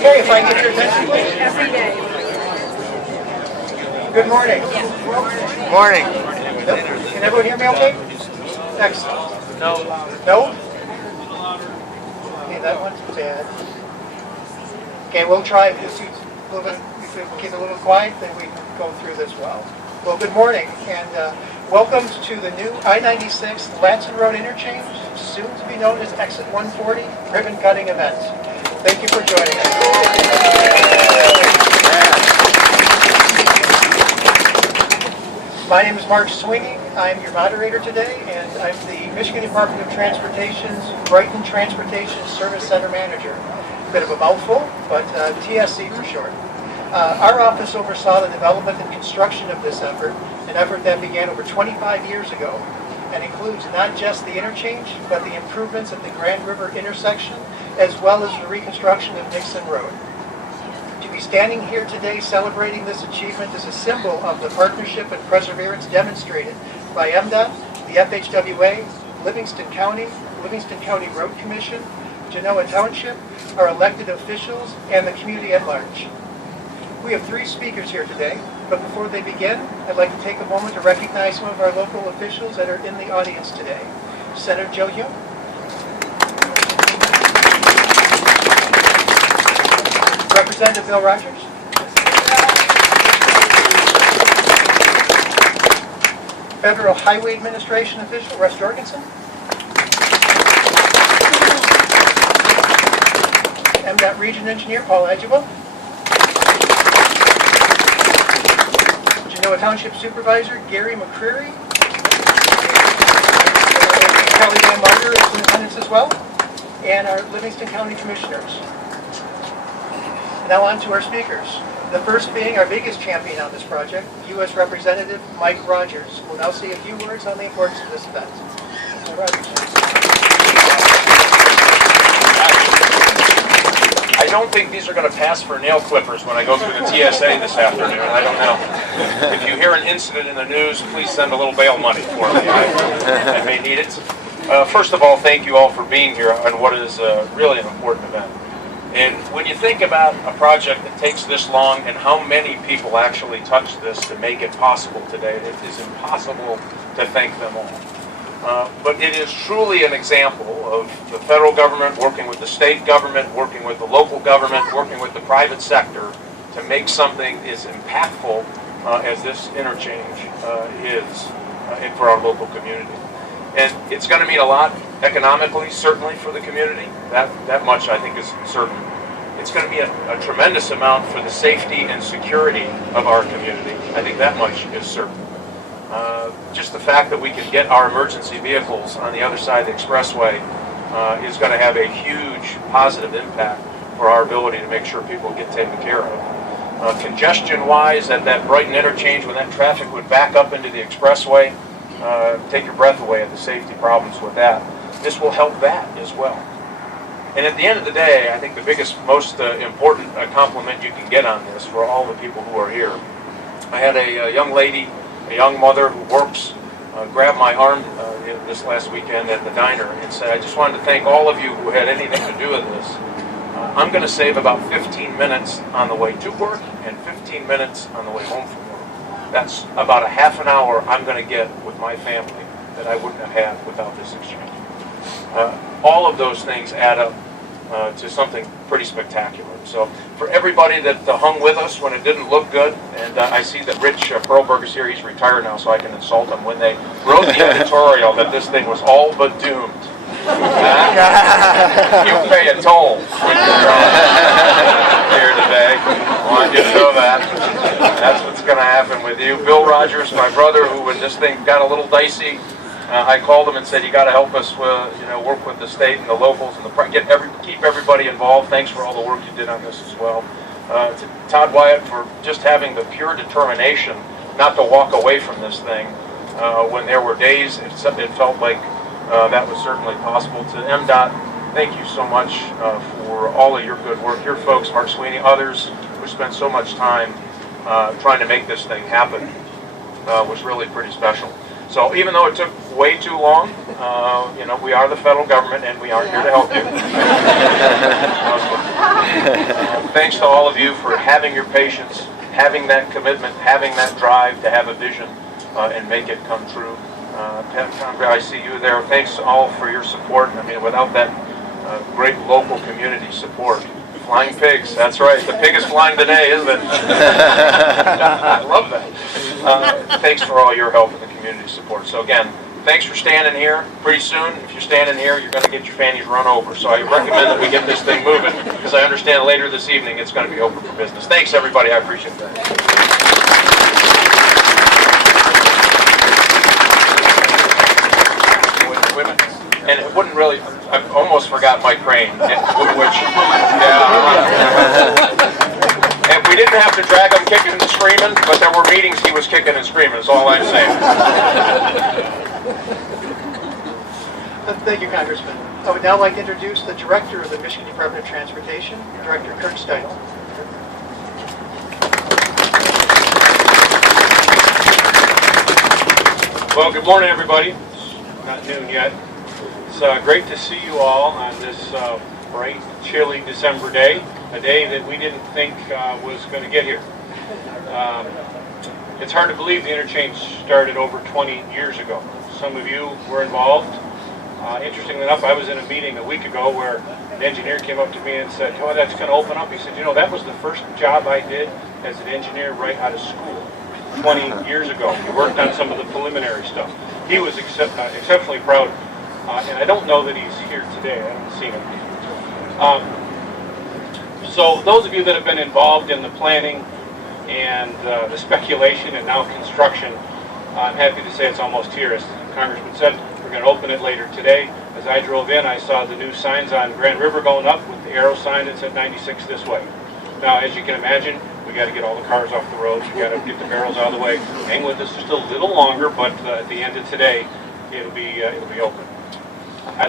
Okay, if I get your attention, please. Every day. Good morning. Morning. Nope. Can everyone hear me okay? Excellent. No? Okay, that one's bad. Okay, we'll try if you a little bit, if we keep it a little quiet, then we can go through this well. Well, good morning, and welcome to the new I-96 Latson Road Interchange, soon to be known as Exit 140 ribbon cutting event. Thank you for joining us. My name is Mark Sweeney. I'm your moderator today, and I'm the Michigan Department of Transportation's Brighton Transportation Service Center Manager. Bit of a mouthful, but TSC for short. Our office oversaw the development and construction of this effort, an effort that began over 25 years ago, and includes not just the interchange, but the improvements at the Grand River intersection, as well as the reconstruction of Nixon Road. To be standing here today celebrating this achievement is a symbol of the partnership and perseverance demonstrated by MDOT, the FHWA, Livingston County Road Commission, Genoa Township, our elected officials, and the community at large. We have 3 speakers here today, but before they begin, I'd like to take a moment to recognize some of our local officials that are in the audience today. Senator Joe Hume, Representative Bill Rogers, Federal Highway Administration official Russ Jorgensen, MDOT Region Engineer Paul Adjubo, Genoa Township Supervisor Gary McCreary, Kelly Van Marder is in attendance as well, and our Livingston County Commissioners. Now on to our speakers. The first being our biggest champion on this project, U.S. Representative Mike Rogers, will now say a few words on the importance of this event. Mr. Rogers. I don't think these are going to pass for nail clippers when I go through the TSA this afternoon. I don't know. If you hear an incident in the news, please send a little bail money for me. I may need it. First of all, thank you all for being here on what is really an important event. And when you think about a project that takes this long and how many people actually touched this to make it possible today, it is impossible to thank them all. But it is truly an example of the federal government working with the state government, working with the local government, working with the private sector to make something as impactful as this interchange is for our local community. And it's going to mean a lot economically, certainly for the community. That much I think is certain. It's going to be a tremendous amount for the safety and security of our community. I think that much is certain. Just the fact that we can get our emergency vehicles on the other side of the expressway is going to have a huge positive impact for our ability to make sure people get taken care of. Congestion-wise, at that Brighton interchange, when that traffic would back up into the expressway, take your breath away at the safety problems with that. This will help that as well. And at the end of the day, I think the biggest, most important compliment you can get on this for all the people who are here. I had a young lady, a young mother who works, grabbed my arm this last weekend at the diner and said, I just wanted to thank all of you who had anything to do with this. I'm going to save about 15 minutes on the way to work and 15 minutes on the way home from work. That's about a half an hour I'm going to get with my family that I wouldn't have had without this exchange. All of those things add up to something pretty spectacular. So for everybody that hung with us when it didn't look good, and I see that Rich Perlberger's here, he's retired now, so I can insult him. When they wrote the editorial that this thing was all but doomed, you pay a toll when you're here today. I want you to know that. That's what's going to happen with you. Bill Rogers, my brother, who when this thing got a little dicey, I called him and said, you got to help us with, work with the state and the locals and keep everybody involved. Thanks for all the work you did on this as well. To Todd Wyatt for just having the pure determination not to walk away from this thing when there were days it felt like that was certainly possible. To MDOT, thank you so much for all of your good work. Your folks, Mark Sweeney, others who spent so much time trying to make this thing happen was really pretty special. So even though it took way too long, we are the federal government and we are here to help you. thanks to all of you for having your patience, having that commitment, having that drive to have a vision and make it come true. Congress, I see you there. Thanks all for your support. I mean, without that great local community support. Flying pigs, that's right. The pig is flying today, isn't it? I love that. Thanks for all your help and the community support. So again, thanks for standing here. Pretty soon, if you're standing here, you're going to get your fannies run over. So I recommend that we get this thing moving, because I understand later this evening it's going to be open for business. Thanks, everybody. I appreciate that. Women. And it wouldn't really, I almost forgot Mike Crane, which, and we didn't have to drag him kicking and screaming, but there were meetings he was kicking and screaming, is all I'm saying. Thank you, Congressman. I would now like to introduce the Director of the Michigan Department of Transportation, Director Kurt Steidel. Well, good morning, everybody. It's not noon yet. It's great to see you all on this bright, chilly December day, a day that we didn't think was going to get here. It's hard to believe the Interchange started over 20 years ago. Some of you were involved. Interestingly enough, I was in a meeting a week ago where an engineer came up to me and said, "Oh, that's going to open up." He said, "You know, that was the first job I did as an engineer right out of school 20 years ago. We worked on some of the preliminary stuff." He was exceptionally proud, and I don't know that he's here today. I haven't seen him. So those of you that have been involved in the planning and the speculation and now construction, I'm happy to say it's almost here. As the Congressman said, we're going to open it later today. As I drove in, I saw the new signs on Grand River going up with the arrow sign that said 96 this way. Now, as you can imagine, we got to get all the cars off the road. We got to get the barrels out of the way. Hang with us just a little longer, but at the end of today, it'll be open. I'd like